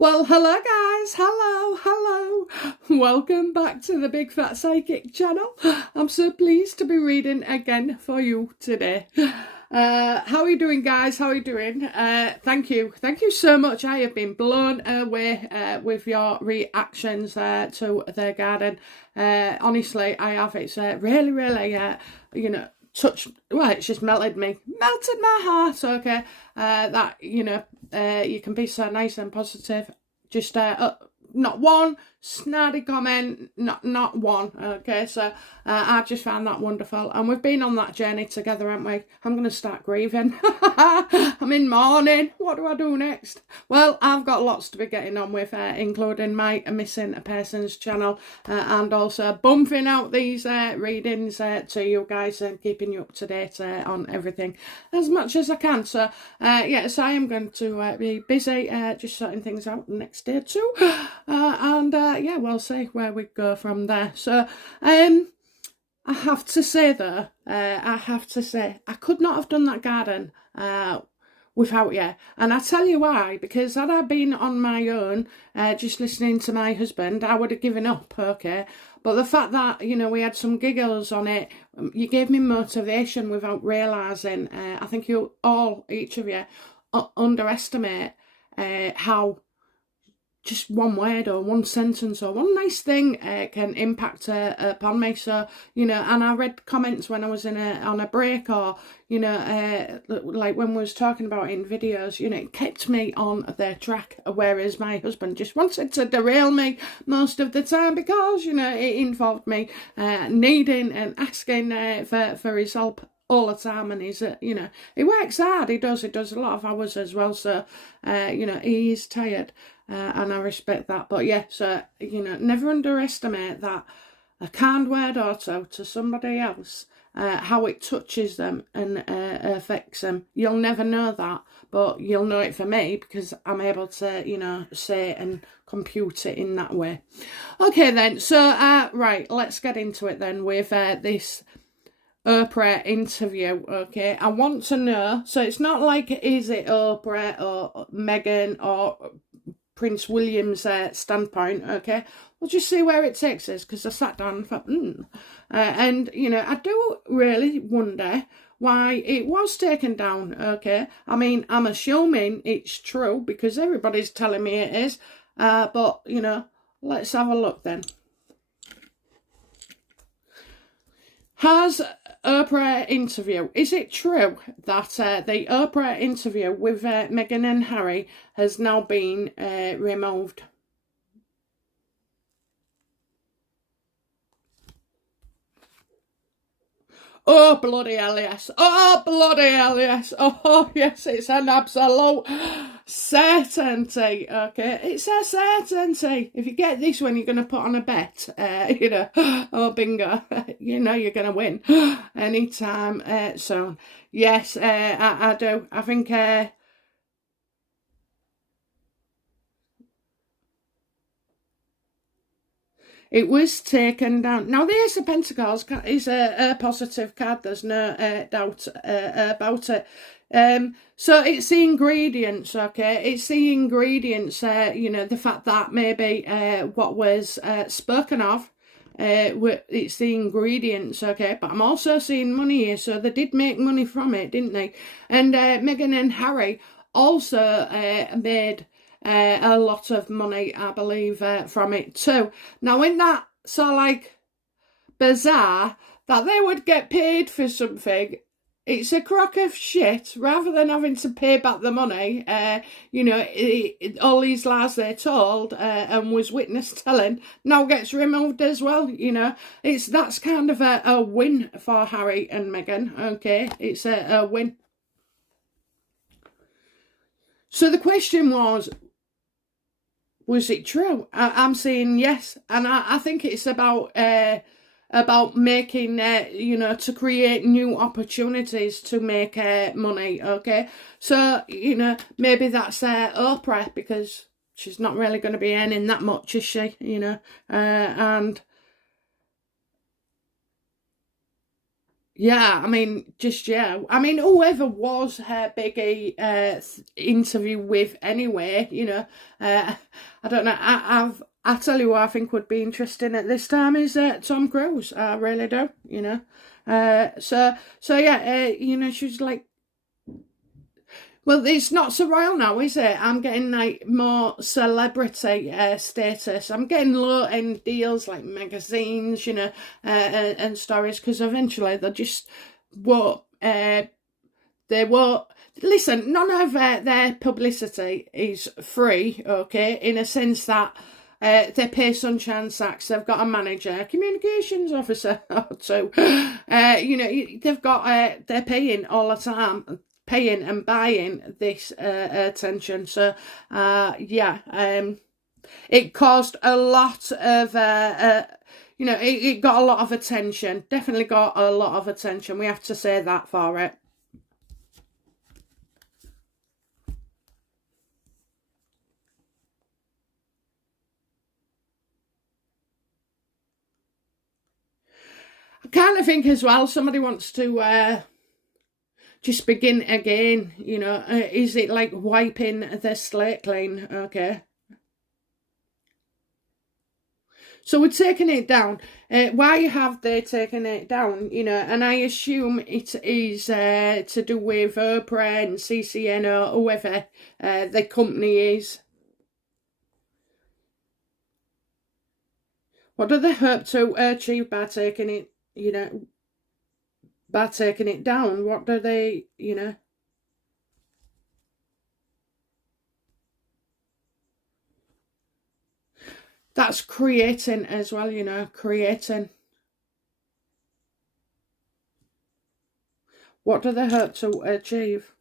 Well, hello guys, hello. Welcome back to the Big Fat Psychic channel. I'm so pleased to be reading again for you today. How are you doing, guys? How are you doing? Thank you so much. I have been blown away with your reactions to the garden. Honestly, I have. It's really, touched, well, it's just melted my heart. Okay, that you can be so nice and positive. Just not one snarty comment, not one. Okay, so I just found that wonderful, and we've been on that journey together, haven't we? I'm gonna start grieving. I'm in mourning. What do I do next? Well, I've got lots to be getting on with, including my missing persons channel, and also bumping out these readings to you guys and keeping you up to date on everything as much as I can. So yes, I am going to be busy just sorting things out the next day too, and yeah, we'll see where we go from there. So I have to say though, I could not have done that garden without you. And I tell you why, because had I been on my own, just listening to my husband, I would have given up, okay? But the fact that, we had some giggles on it, you gave me motivation without realising. I think each of you, underestimate how just one word or one sentence or one nice thing can impact upon me. So, and I read comments when I was on a break, or, like when we was talking about it in videos, it kept me on their track, whereas my husband just wanted to derail me most of the time because, it involved me needing and asking for his help all the time, and he's he works hard, he does a lot of hours as well, so he is tired, and I respect that. But yeah, so never underestimate that a kind word or two to somebody else, how it touches them and affects them. You'll never know that, but you'll know it for me because I'm able to say and compute it in that way. Okay then, so right, let's get into it then with this Oprah interview. Okay, I want to know, so it's not like, is it Oprah or Meghan or Prince William's standpoint? Okay, we'll just see where it takes us, because I sat down and thought, and I do really wonder why it was taken down. Okay, I mean, I'm assuming it's true because everybody's telling me it is, but let's have a look then. Has Oprah interview, is it true that the Oprah interview with Meghan and Harry has now been removed? Oh, bloody hell, yes. Oh, bloody hell, yes. Oh, yes, it's an absolute certainty, okay? It's a certainty. If you get this one, you're going to put on a bet, oh, bingo, you're going to win anytime soon. Yes, I do. I think... it was taken down. Now, the Ace of Pentacles is a positive card. There's no doubt about it. So it's the ingredients, okay? It's the ingredients, the fact that maybe what was spoken of, it's the ingredients, okay? But I'm also seeing money here, so they did make money from it, didn't they? And Meghan and Harry also made a lot of money, I believe, from it too. Now, isn't that so bizarre that they would get paid for something? It's a crock of shit. Rather than having to pay back the money, all these lies they told and was witness telling now gets removed as well. That's kind of a win for Harry and Meghan. Okay, it's a win. So the question was it true? I'm saying yes, and I think it's about making, to create new opportunities to make money, okay? So, maybe that's Oprah, because she's not really going to be earning that much, is she? And Yeah, I mean, I mean, whoever was her biggie interview with anyway, I don't know. I tell you what I think would be interesting at this time is Tom Cruise. I really do, so yeah, she's like, well, it's not so royal now, is it? I'm getting like more celebrity status. I'm getting low end deals like magazines, and stories because eventually they just won't. They won't. Listen, none of their publicity is free, okay? In a sense that they pay Sunshine Sachs. They've got a manager, a communications officer, or two. They've got. They're paying all the time, paying and buying this attention. So, it caused a lot of. It got a lot of attention. Definitely got a lot of attention. We have to say that for it. I kind of think as well somebody wants to just begin again, is it like wiping the slate clean? Okay. So we're taking it down. Why have they taken it down? And I assume it is to do with Oprah and CCN or whoever the company is. What do they hope to achieve by taking it, by taking it down? What do they, That's creating as well, creating. What do they hope to achieve?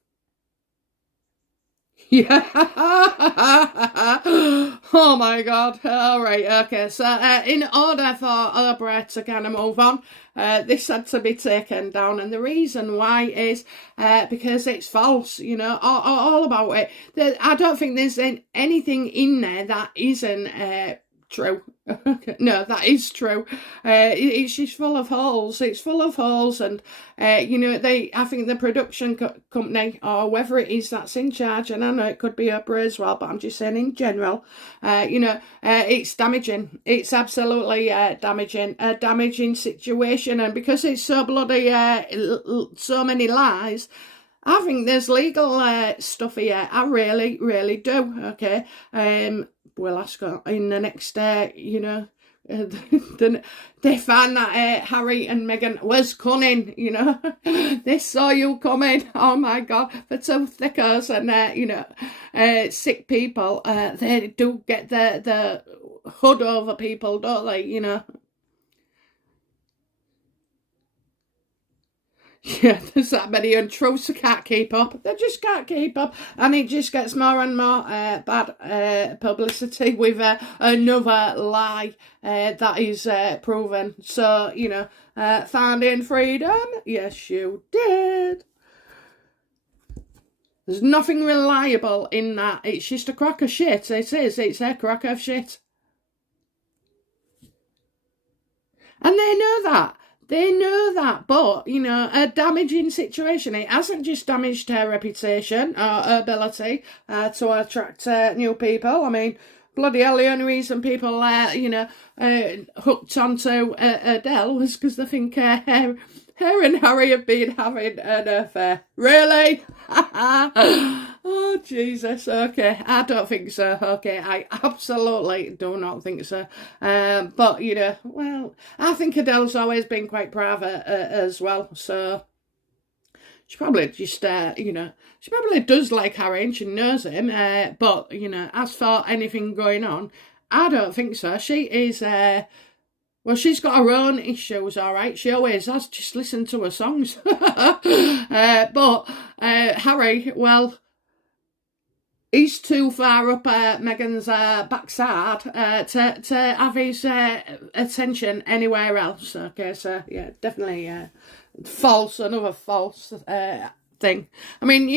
Yeah. Oh my God. All right. Okay. So, in order for Oprah to kind of move on, this had to be taken down, and the reason why is because it's false. All about it. I don't think there's anything in there that isn't true. No, that is true. It's just full of holes. It's full of holes, and I think the production company or whoever it is that's in charge, and I know it could be Oprah as well, but I'm just saying in general, it's damaging. It's absolutely damaging. A damaging situation, and because it's so bloody so many lies. I think there's legal stuff here. I really, really do. Okay. We'll ask her in the next, they find that Harry and Meghan was cunning, They saw you coming. Oh my God. For two thickers and, sick people, they do get the hood over people, don't they, Yeah, there's that many untruths. They can't keep up. They just can't keep up. And it just gets more and more bad publicity with another lie that is proven. So, finding freedom. Yes, you did. There's nothing reliable in that. It's just a crock of shit. It is. It's a crock of shit. And they know that. They know that, but, a damaging situation. It hasn't just damaged her reputation or her ability to attract new people. I mean, bloody hell, the only reason people, hooked onto Adele was because they think her and Harry have been having an affair. Really? Oh, Jesus. Okay. I don't think so. Okay. I absolutely do not think so. But, well, I think Adele's always been quite private as well. So she probably just, she probably does like Harry and she knows him. But, as for anything going on, I don't think so. She is, well, she's got her own issues, all right. She always has. Just listen to her songs. But Harry, well, he's too far up Meghan's backside to have his attention anywhere else. Okay, so yeah, definitely false. Another false thing. I mean,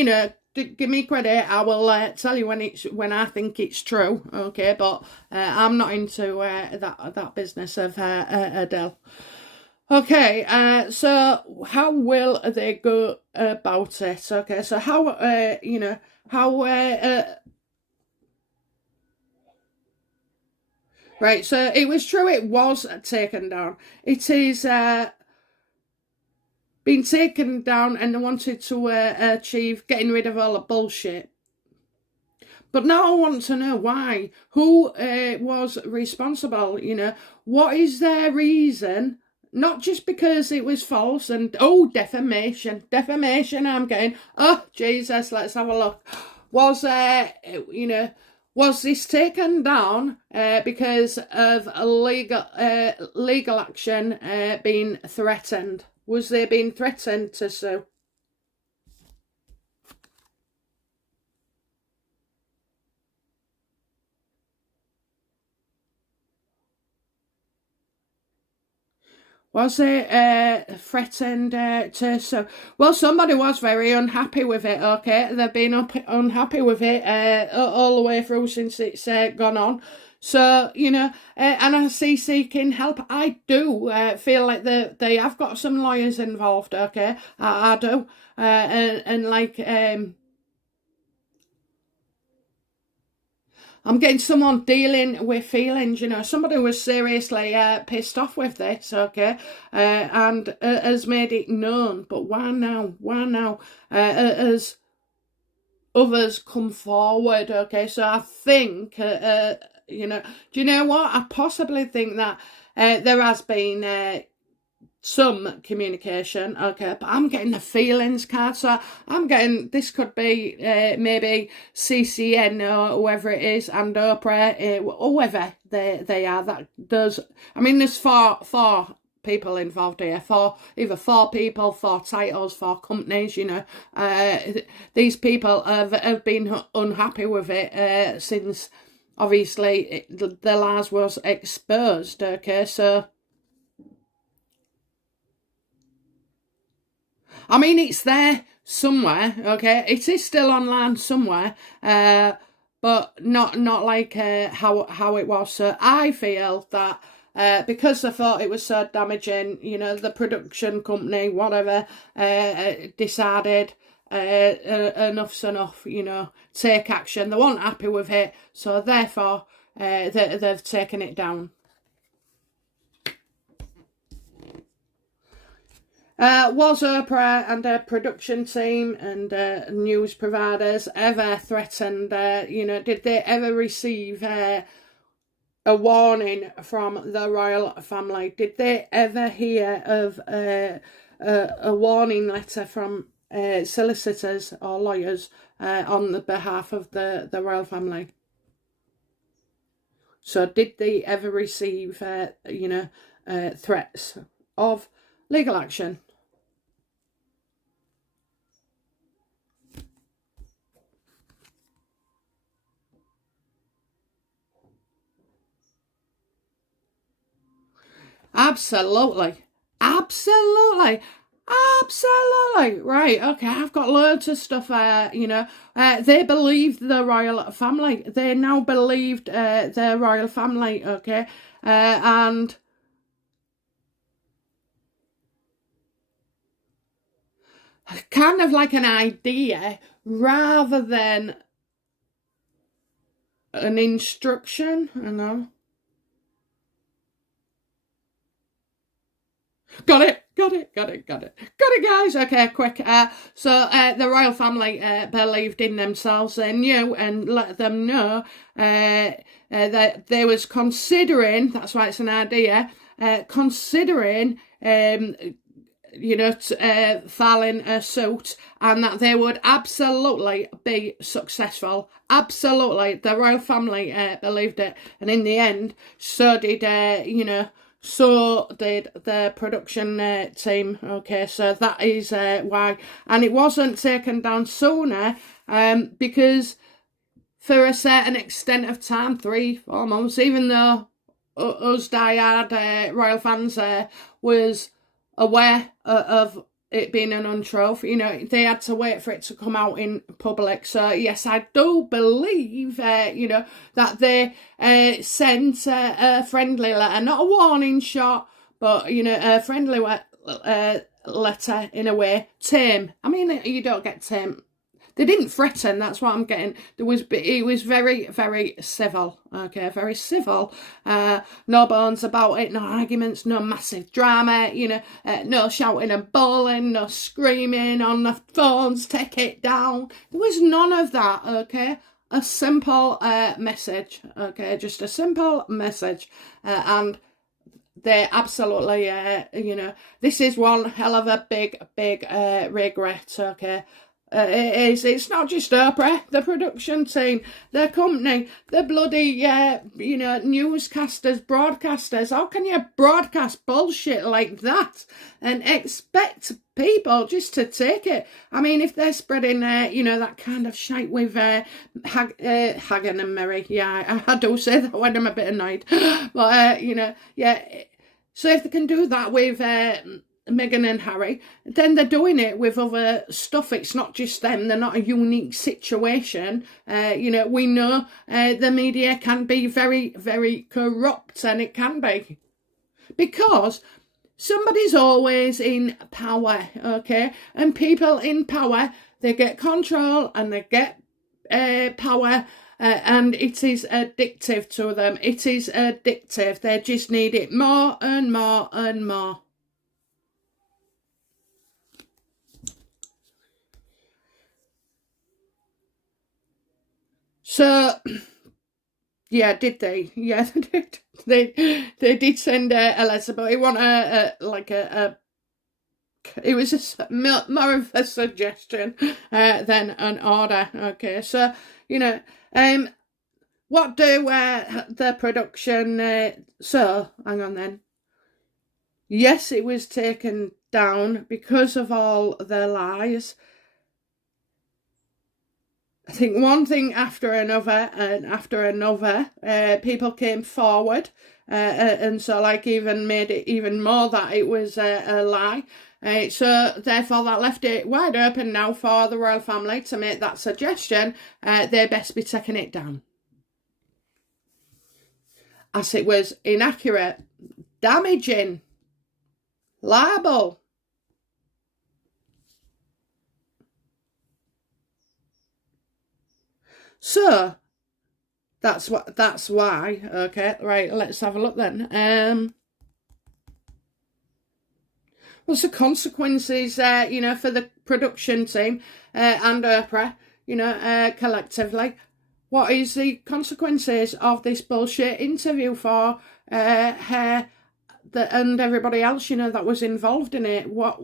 give me credit. I will tell you when I think it's true. Okay, but I'm not into that business of Adele. Okay, so how will they go about it? Okay, so how, how, right, so it was true, it was taken down. It is been taken down, and they wanted to achieve getting rid of all the bullshit. But now I want to know why. Who was responsible? What is their reason? Not just because it was false and, oh, defamation. Defamation, I'm getting, oh, Jesus, let's have a look. Was, was this taken down because of a legal action being threatened? Was they being threatened to sue? Was it threatened to so? Well, somebody was very unhappy with it. Okay, they've been unhappy with it all the way through since it's gone on. So and I see seeking help. I do feel like they have got some lawyers involved. Okay, I do, and like I'm getting someone dealing with feelings, Somebody was seriously pissed off with this, okay, and has made it known. But why now? Why now? As others come forward, okay? So I think, do you know what? I possibly think that there has been some communication, okay, but I'm getting the feelings card, so I'm getting, this could be maybe CCN or whoever it is, and Oprah, whoever they are, that does, I mean, there's four people involved here, either four people, four titles, four companies, these people have been unhappy with it since, obviously, the lies was exposed, okay, so I mean, it's there somewhere, okay? It is still online somewhere, but not like how it was. So I feel that because I thought it was so damaging, the production company, whatever, decided enough's enough, take action. They weren't happy with it, so therefore they've taken it down. Was Oprah and her production team and news providers ever threatened, did they ever receive a warning from the royal family? Did they ever hear of a warning letter from solicitors or lawyers on the behalf of the royal family? So did they ever receive, threats of legal action? Absolutely. Absolutely. Absolutely. Right. Okay. I've got loads of stuff, they believed the royal family. They now believed the royal family, okay? And kind of like an idea rather than an instruction, Got it, guys. Okay, quick. So the royal family believed in themselves. They knew and let them know that they was considering, that's why it's an idea, considering, filing a suit, and that they would absolutely be successful. Absolutely. The royal family believed it. And in the end, so did, so did the production team. Okay, so that is why. And it wasn't taken down sooner because for a certain extent of time, 3-4 months, even though us diehard royal fans was aware of it being an untruth, they had to wait for it to come out in public. So yes, I do believe, that they sent a friendly letter, not a warning shot, but, you know, a friendly letter in a way. Tame. I mean, you don't get tame. They didn't threaten, that's what I'm getting. It was very, very civil, okay, very civil. No bones about it, no arguments, no massive drama, you know, no shouting and bawling, no screaming on the phones, take it down. There was none of that, okay. A simple message, okay, just a simple message, and they absolutely, you know, this is one hell of a big regret, okay. It's not just Oprah, the production team, the company, the bloody, you know, newscasters, broadcasters. How can you broadcast bullshit like that and expect people just to take it? I mean, if they're spreading, you know, that kind of shite with Hagen and Mary, yeah, I do say that when I'm a bit annoyed, but, you know, yeah. So if they can do that with Meghan and Harry, then they're doing it with other stuff. It's not just them. They're not a unique situation. You know, we know the media can be very, very corrupt, and it can be. Because somebody's always in power, okay? And people in power, they get control and they get power, and it is addictive to them. It is addictive. They just need it more and more and more. So, yeah, did they? Yeah, they did. They did send a letter, but it wasn't it was just more of a suggestion than an order. Okay, so, you know, what do the production? So, hang on then. Yes, it was taken down because of all the lies. I think one thing after another and after another, people came forward, and so like even made it even more that it was a lie. So therefore that left it wide open now for the royal family to make that suggestion. They best be taking it down, as it was inaccurate, damaging, liable. So that's why. Okay, right, let's have a look then. What's the consequences, you know, for the production team and Oprah, you know, collectively? What is the consequences of this bullshit interview for her and everybody else, you know, that was involved in it? What?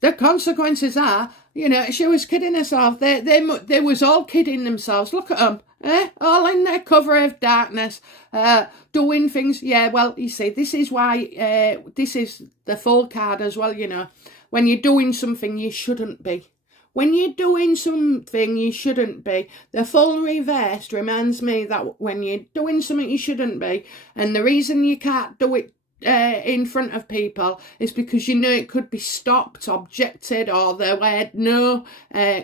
The consequences are, you know, she was kidding herself. They was all kidding themselves. Look at them, all in their cover of darkness, doing things. Yeah, well, you see, this is why this is the full card as well. You know, when you're doing something you shouldn't be. When you're doing something you shouldn't be. The full reversed reminds me that when you're doing something you shouldn't be, and the reason you can't do it in front of people is because you know it could be stopped, objected, or the word no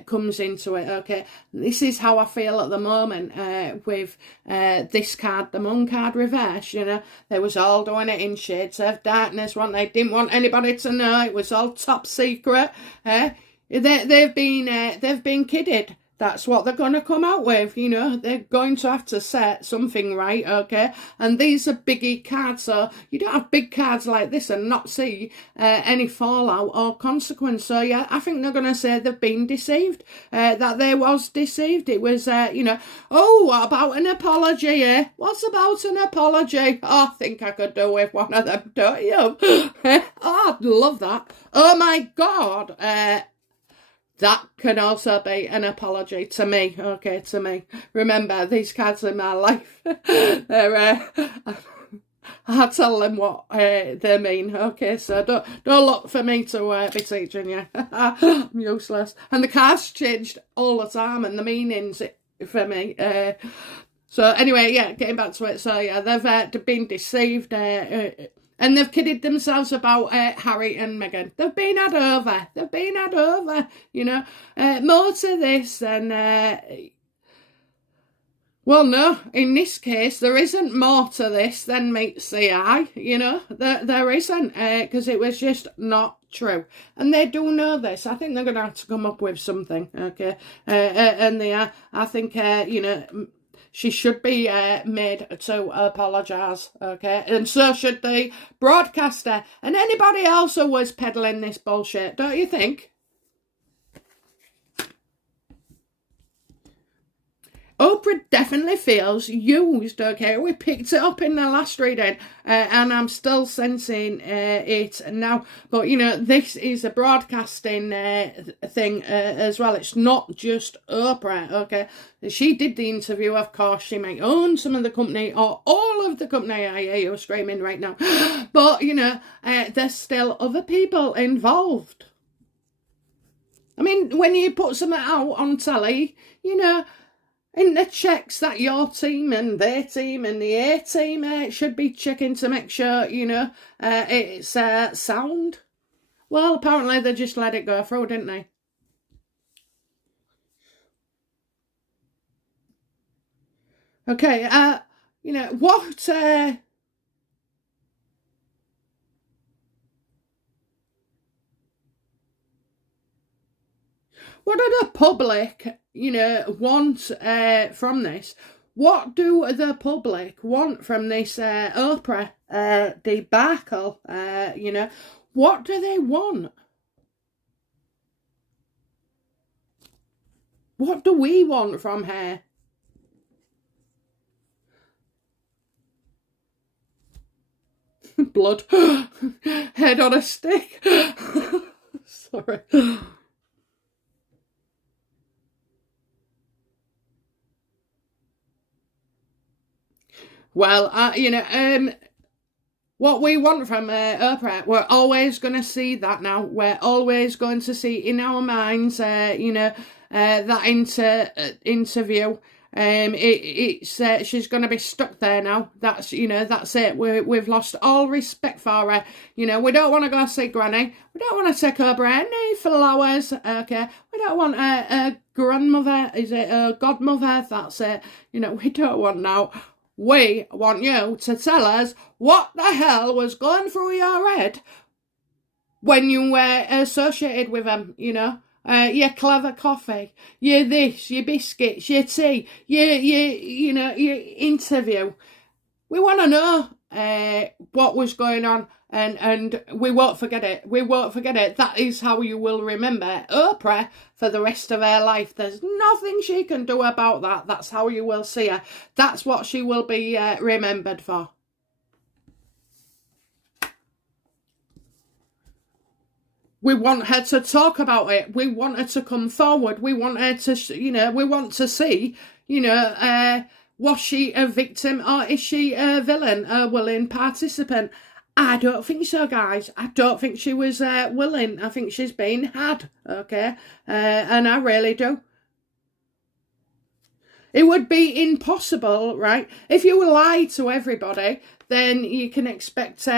comes into it. Okay, this is how I feel at the moment with this card, the Moon card reverse. You know, they was all doing it in shades of darkness. They didn't want anybody to know. It was all top secret. They've been kidded. That's what they're going to come out with, you know. They're going to have to set something right, okay? And these are biggie cards, so you don't have big cards like this and not see any fallout or consequence. So, yeah, I think they're going to say they've been deceived, that they was deceived. It was, you know, oh, what about an apology, eh? What's about an apology? Oh, I think I could do with one of them, don't you? Oh, I'd love that. Oh, my God. That can also be an apology to me, okay, to me. Remember, these cards in my life, they're, I tell them what they mean, okay, so don't look for me to be teaching you. I'm useless. And the cards changed all the time, and the meanings for me. So anyway, yeah, getting back to it, so yeah, they've been deceived, And they've kidded themselves about Harry and Meghan. They've been had over. They've been had over, you know. More to this than... well, no, in this case, there isn't more to this than meets the eye, you know. There isn't, because it was just not true. And they do know this. I think they're going to have to come up with something, okay? And they are. I think, you know... She should be made to apologise, okay? And so should the broadcaster and anybody else who was peddling this bullshit, don't you think? Oprah definitely feels used, okay? We picked it up in the last reading, and I'm still sensing it now. But, you know, this is a broadcasting thing as well. It's not just Oprah, okay? She did the interview, of course. She might own some of the company or all of the company. I hear you screaming right now. But, you know, there's still other people involved. I mean, when you put something out on telly, you know... in the checks that your team and their team and the A team should be checking to make sure, you know, it's sound. Well, apparently they just let it go through, didn't they? Okay, you know, what... what do the public, you know, want from this? What do the public want from this Oprah debacle? You know, what do they want? What do we want from her? Blood. Head on a stick. Sorry. Well, you know, what we want from Oprah, we're always going to see that now. We're always going to see in our minds, you know, that interview. It's she's going to be stuck there now. That's, you know, that's it. We've lost all respect for her. You know, we don't want to go see Granny. We don't want to take Oprah any flowers. Okay, we don't want a grandmother. Is it a godmother? That's it. You know, we don't want now. We want you to tell us what the hell was going through your head when you were associated with them, you know. Your clever coffee, your this, your biscuits, your tea, you know, your interview. We want to know what was going on, and we won't forget it. We won't forget it. That is how you will remember Oprah for the rest of her life. There's nothing she can do about that. That's how you will see her. That's what she will be remembered for. We want her to talk about it. We want her to come forward. We want her to, you know, we want to see, you know, was she a victim or is she a villain, a willing participant? I don't think so, guys. I don't think she was willing. I think she's been had, okay? And I really do. It would be impossible, right? If you lie to everybody, then you can expect...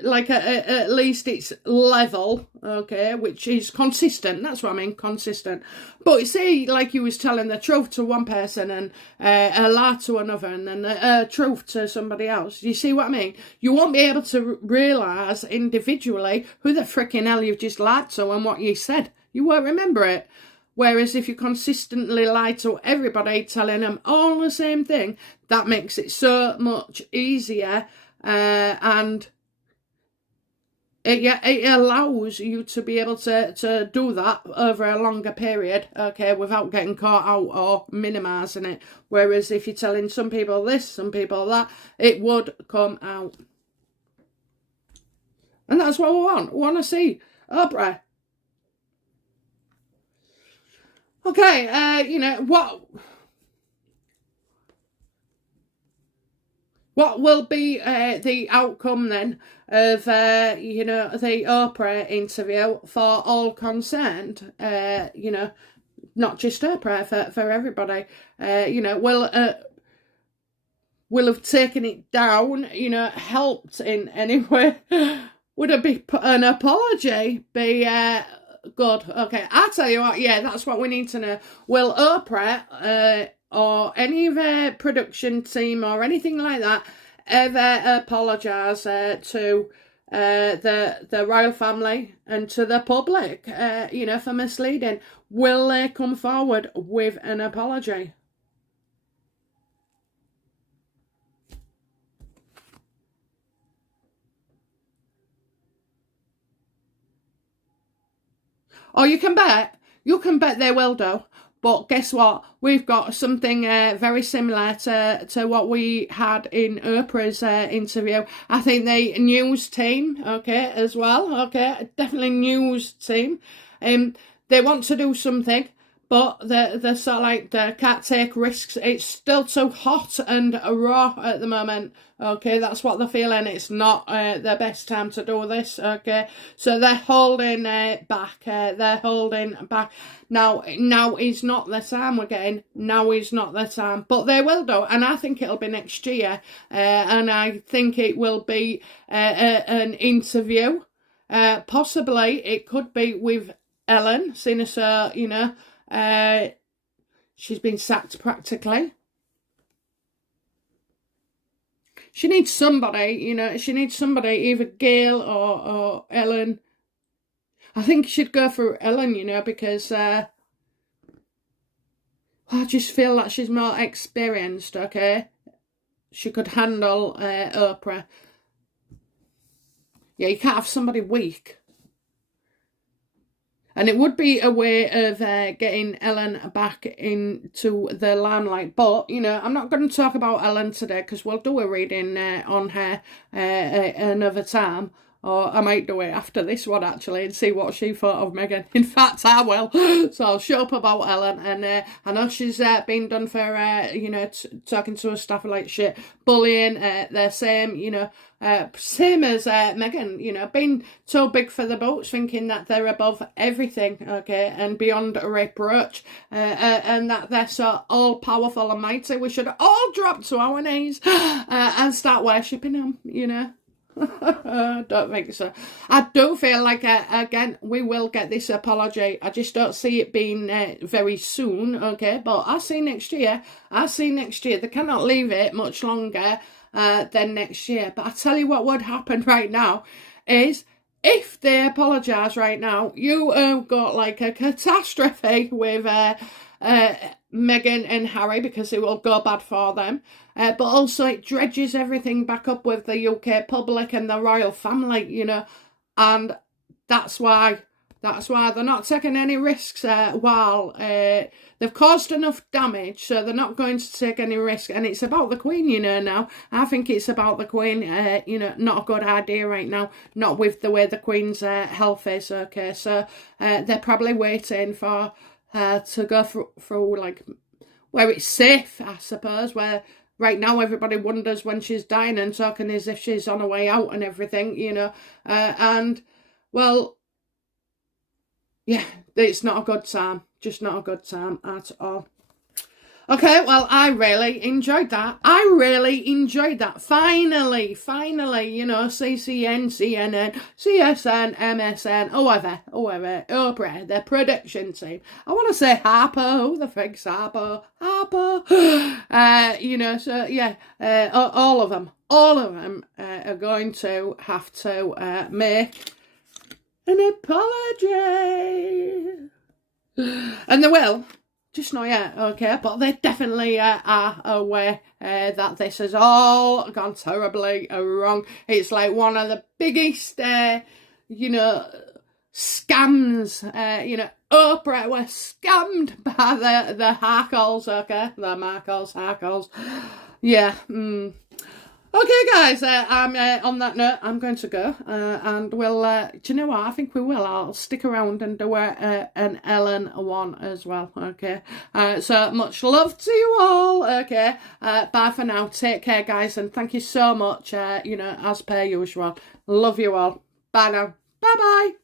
like at least it's level, okay, which is consistent. That's what I mean, consistent. But say like you was telling the truth to one person and a lie to another, and then the truth to somebody else. You see what I mean? You won't be able to realise individually who the freaking hell you've just lied to and what you said. You won't remember it. Whereas if you consistently lie to everybody, telling them all the same thing, that makes it so much easier, and it allows you to be able to do that over a longer period, okay, without getting caught out or minimising it. Whereas if you're telling some people this, some people that, it would come out. And that's what we want. We want to see Oprah. Okay, you know, what will be the outcome then of, you know, the Oprah interview for all concerned? You know, not just Oprah, for everybody. You know, will have taken it down, you know, helped in any way, would an apology be good? Okay, I'll tell you what, yeah, that's what we need to know. Will Oprah or any of her production team or anything like that ever apologise to the royal family and to the public, you know, for misleading? Will they come forward with an apology? Oh, you can bet they will do. But guess what? We've got something very similar to what we had in Oprah's interview. I think the news team, okay, as well, okay, definitely news team. They want to do something, but they're sort of like, they can't take risks. It's still too hot and raw at the moment. Okay, that's what they're feeling. It's not the best time to do this. Okay, so they're holding back. They're holding back. Now is not the time we're getting. Now is not the time. But they will do. And I think it'll be next year. And I think it will be an interview. Possibly it could be with Ellen, seeing as you know, she's been sacked practically. She needs somebody, you know, she needs somebody, either Gail or Ellen. I think she'd go for Ellen, you know, because I just feel that she's more experienced, okay? She could handle Oprah. Yeah, you can't have somebody weak. And it would be a way of getting Ellen back into the limelight. But, you know, I'm not going to talk about Ellen today because we'll do a reading on her another time. Or I might do it after this one, actually, and see what she thought of Meghan. In fact, I will. So I'll show up about Ellen. And I know she's been done for, you know, talking to her staff like shit, bullying. They're same, you know, same as Meghan, you know, being so big for the boots, thinking that they're above everything, okay, and beyond reproach, and that they're so all-powerful and mighty. We should all drop to our knees and start worshipping them, you know. Don't think so. I do feel like again we will get this apology. I just don't see it being very soon, okay, but I see next year. They cannot leave it much longer than next year. But I tell you what would happen right now is, if they apologise right now, you have got like a catastrophe with Meghan and Harry, because it will go bad for them. But also it dredges everything back up with the UK public and the royal family, you know. And that's why they're not taking any risks while they've caused enough damage, so they're not going to take any risk. And it's about the Queen, you know, now. I think it's about the Queen, you know, not a good idea right now, not with the way the Queen's health is, okay. So they're probably waiting for to go through like where it's safe, I suppose, where right now everybody wonders when she's dying and talking as if she's on her way out and everything, you know. And, well, yeah, it's not a good time. Just not a good time at all. Okay, well, I really enjoyed that. Finally, you know, CCN, CNN, CSN, MSN, whoever, Oprah, the production team. I want to say Harper. Who the frick's Harper? You know, so yeah, all of them are going to have to make an apology. And they will. Just not yet, okay, but they definitely are aware that this has all gone terribly wrong. It's like one of the biggest, you know, scams. You know, Oprah was scammed by the Harkles, okay, the Harkles. Yeah. Okay, guys, I'm on that note, I'm going to go, and we'll, do you know what, I think we will, I'll stick around and do an Ellen one as well, okay, so much love to you all, okay, bye for now, take care, guys, and thank you so much, you know, as per usual, love you all, bye now, bye-bye.